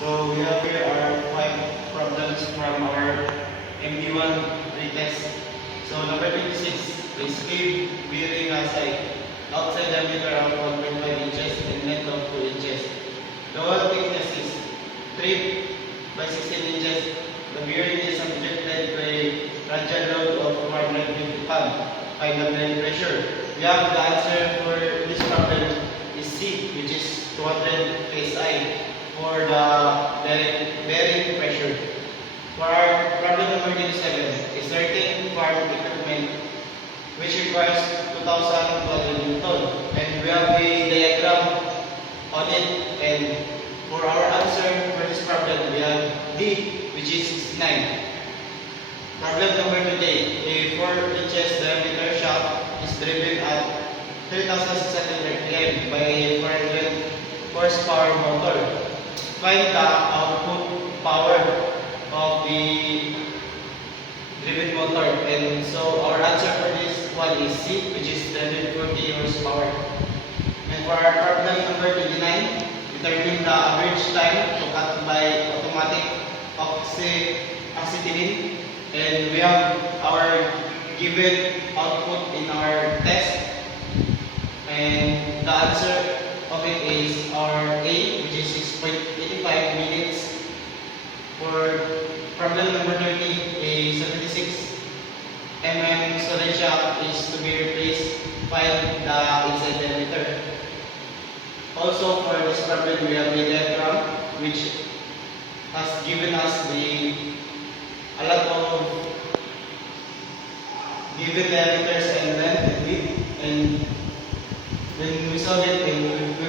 So we have here our 5 problems from our MD1 retest. So number 26 is cave bearing a side. Outside diameter of 1.5 inches and length of 2 inches. The wall thickness is 3 by 16 inches. The bearing is subjected to a radial load of 450 pounds. Find the bearing pressure. We have the answer for this problem is C, which is 200 psi for the bearing pressure. For our problem number 27, a certain farm equipment which requires 2,200 Newton, and we have a diagram on it. And for our answer for this problem, we have D, which is 69. Problem number 28, a 4 inches diameter shaft is driven at 3,600 RPM by a 400 horsepower motor. Find the output power of the driven motor. And so our answer for this one is C, which is 340 horsepower. And for our problem number 29, determine the average time to cut by automatic acetylene. And we have our given output in our test. And the answer of it is our A, which is 6.85 minutes. For problem number 30, a 76 solid shaft is to be replaced. Find the inside diameter. Also for this problem, we have a diagram which has given us a lot of given diameters and length and width. And when we solve it, we